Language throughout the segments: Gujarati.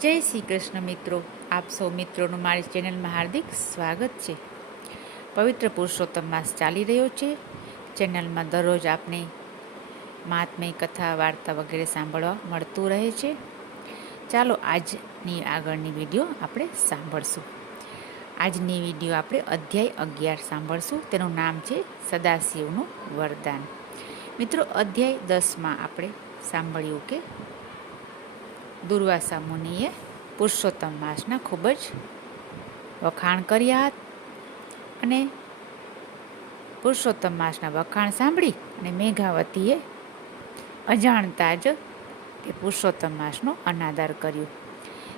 જય શ્રી કૃષ્ણ મિત્રો, આપ સૌ મિત્રોનું મારી ચેનલમાં હાર્દિક સ્વાગત છે. પવિત્ર પુરુષોત્તમ માસ ચાલી રહ્યો છે. ચેનલમાં દરરોજ આપણે મહાત્મય કથા, વાર્તા વગેરે સાંભળવા મળતું રહે છે. ચાલો આજની આગળની વિડીયો આપણે સાંભળશું. આજની વિડીયો આપણે અધ્યાય 11 સાંભળશું. તેનું નામ છે સદાશિવનું વરદાન. મિત્રો, અધ્યાય 10માં આપણે સાંભળ્યું કે દુર્વાસા મુનિએ પુરુષોત્તમ માસના ખૂબ જ વખાણ કર્યા અને પુરુષોત્તમ માસના વખાણ સાંભળી અને મેઘાવતીએ અજાણતા જ તે પુરુષોત્તમ માસનો અનાદર કર્યો.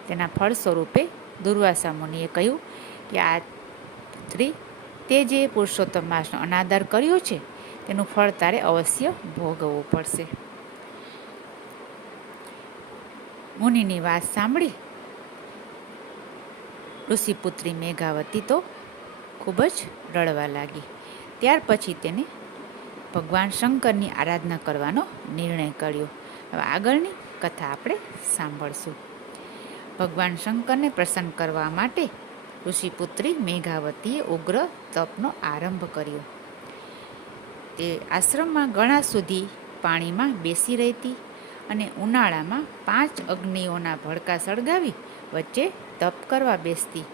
તેના ફળ સ્વરૂપે દુર્વાસા મુનિએ કહ્યું કે આ પુત્રી, તે જે પુરુષોત્તમ માસનો અનાદર કર્યો છે તેનું ફળ તારે અવશ્ય ભોગવવું પડશે. મુનિની વાત સાંભળી ઋષિપુત્રી મેઘાવતી તો ખૂબ જ રડવા લાગી. ત્યાર પછી તેને ભગવાન શંકરની આરાધના કરવાનો નિર્ણય કર્યો. હવે આગળની કથા આપણે સાંભળશું. ભગવાન શંકરને પ્રસન્ન કરવા માટે ઋષિપુત્રી મેઘાવતીએ ઉગ્ર તપનો આરંભ કર્યો. તે આશ્રમમાં ઘણા સુધી પાણીમાં બેસી રહેતી અને ઉનાળામાં 5 અગ્નિઓના ભડકા સળગાવી વચ્ચે તપ કરવા બેસતી.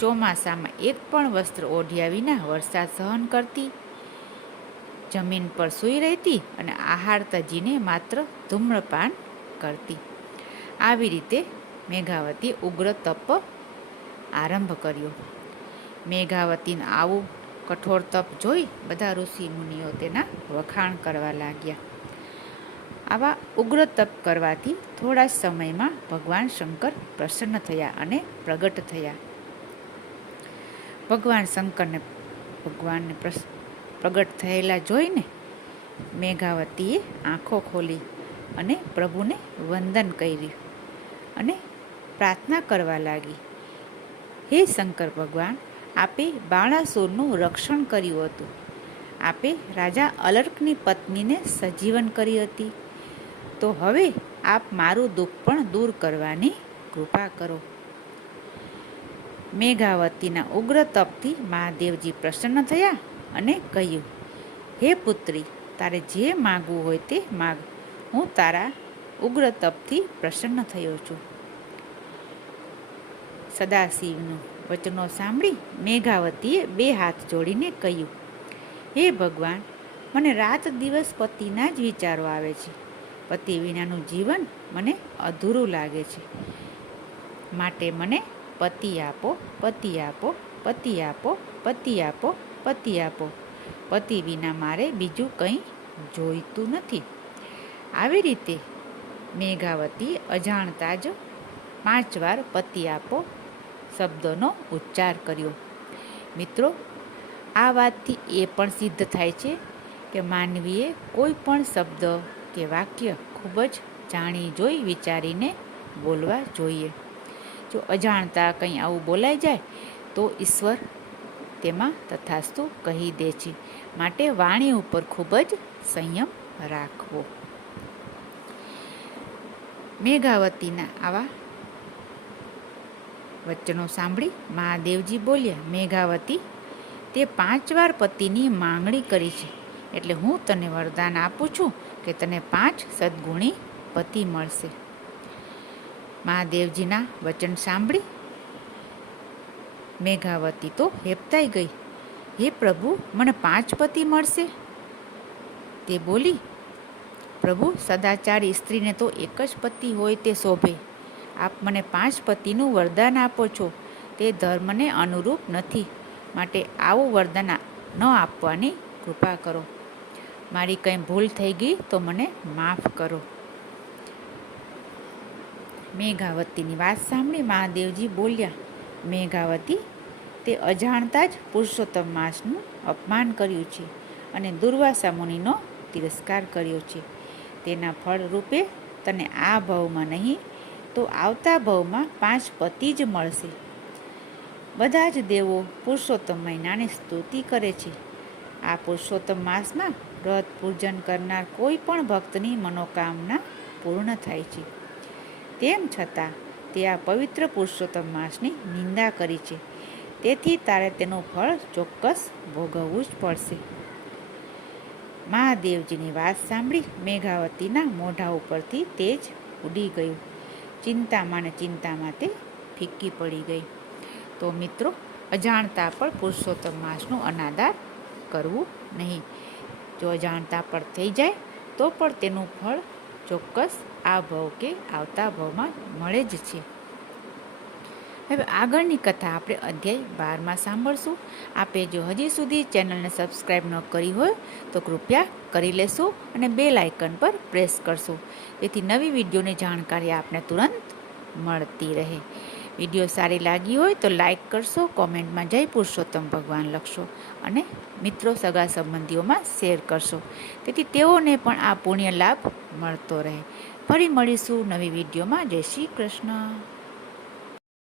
ચોમાસામાં એક પણ વસ્ત્ર ઓઢ્યા વિના વરસાદ સહન કરતી, જમીન પર સૂઈ રહેતી અને આહાર તજીને માત્ર ધૂમ્રપાન કરતી. આવી રીતે મેઘાવતીએ ઉગ્ર તપ આરંભ કર્યો. મેઘાવતીનું આવું કઠોર તપ જોઈ બધા ઋષિ મુનિઓ તેના વખાણ કરવા લાગ્યા. આવા ઉગ્ર તપ કરવાથી થોડા સમયમાં ભગવાન શંકર પ્રસન્ન થયા અને પ્રગટ થયા. ભગવાન શંકરને પ્રગટ થયેલા જોઈને મેઘાવતીએ આંખો ખોલી અને પ્રભુને વંદન કર્યું અને પ્રાર્થના કરવા લાગી. હે શંકર ભગવાન, આપે બાણાસુરનું રક્ષણ કર્યું હતું. આપે રાજા અલર્કની પત્નીને સજીવન કરી હતી. તો હવે આપ મારું દુઃખ પણ દૂર કરવાની કૃપા કરો. મેઘાવતીના ઉગ્ર તપથી મહાદેવજી પ્રસન્ન થયા અને કહ્યું, હે પુત્રી, તારે જે માગવું હોય તે માગ. હું તારા ઉગ્ર તપથી પ્રસન્ન થયો છું. સદાશિવનું વચનો સાંભળી મેઘાવતીએ 2 હાથ જોડીને કહ્યું, હે ભગવાન, મને રાત દિવસ પતિના જ વિચારો આવે છે. પતિ વિનાનું જીવન મને અધૂરું લાગે છે. માટે મને પતિ આપો, પતિ આપો, પતિ આપો, પતિ આપો, પતિ આપો. પતિ વિના મારે બીજું કંઈ જોઈતું નથી. આવી રીતે મેઘાવતી અજાણતા જ 5 વાર પતિ આપો શબ્દનો ઉચ્ચાર કર્યો. મિત્રો, આ વાતથી એ પણ સિદ્ધ થાય છે કે માનવીએ કોઈ પણ શબ્દ કે વાક્ય ખૂબ જ જાણી જોઈ વિચારીને બોલવા જોઈએ. જો અજાણતા કંઈ આવું બોલાઈ જાય તો ઈશ્વર તેમાં તથાસ્તુ કહી દે છે. માટે વાણી ઉપર ખૂબ જ સંયમ રાખવો. મેઘાવતીના આવા વચનો સાંભળી મહાદેવજી બોલ્યા, મેઘાવતી, તે 5 વાર પતિની માંગણી કરી છે, એટલે હું તને વરદાન આપું છું કે તને 5 સદગુણી પતિ મળશે. મહાદેવજીના વચન સાંભળી મેઘાવતી તો હેબતાઈ ગઈ. હે પ્રભુ, મને 5 પતિ મળશે? તે બોલી, પ્રભુ, સદાચારી સ્ત્રીને તો એક જ પતિ હોય તે શોભે. આપ મને 5 પતિનું વરદાન આપો છો તે ધર્મને અનુરૂપ નથી. માટે આવું વરદાન ન આપવાની કૃપા કરો. મારી કંઈ ભૂલ થઈ ગઈ તો મને માફ કરો. મેઘાવતીની વાત સાંભળી મહાદેવજી બોલ્યા, મેઘાવતી, તે અજાણતા જ પુરુષોત્તમ માસનું અપમાન કર્યું છે અને દુર્વાસા મુનિનો તિરસ્કાર કર્યો છે. તેના ફળ રૂપે તને આ ભવમાં નહીં તો આવતા ભવમાં 5 પતિ જ મળશે. બધા જ દેવો પુરુષોત્તમ મહિનાની સ્તુતિ કરે છે. આ પુરુષોત્તમ માસમાં વ્રત પૂજન કરનાર કોઈ પણ ભક્તની મનોકામના પૂર્ણ થાય છે. તેમ છતાં તે આ પવિત્ર પુરુષોત્તમ માસની નિંદા કરી છે, તેથી તારે તેનું ફળ ચોક્કસ ભોગવવું જ પડશે. મહાદેવજીની વાત સાંભળી મેઘાવતીના મોઢા ઉપરથી તેજ ઉડી ગયું. ચિંતામાં ને ચિંતામાં તે ફીકી પડી ગઈ. તો મિત્રો, અજાણતા પણ પુરુષોત્તમ માસનું અનાદર કરવું નહીં. જો અજાણતા પણ થઈ જાય તો પણ તેનું ફળ ચોક્કસ આ ભવ કે આવતા ભવમાં મળે જ છે. હવે આગળની કથા આપણે અધ્યાય 12માં સાંભળશું. આપે જો હજી સુધી ચેનલને સબસ્ક્રાઈબ ન કરી હોય તો કૃપયા કરી લેશો અને બેલ આઇકન પર પ્રેસ કરશો, જેથી નવી વિડીયોની જાણકારી આપને તુરંત મળતી રહે. વિડીયો સારી લાગી હોય તો લાઈક કરશો, કોમેન્ટમાં જય પુરુષોત્તમ ભગવાન લખશો અને મિત્રો સગા સંબંધીઓમાં શેર કરશો, તેથી તેઓને પણ આ પુણ્ય લાભ મળતો રહે. ફરી મળીશું નવી વિડીયોમાં. જય શ્રી કૃષ્ણ.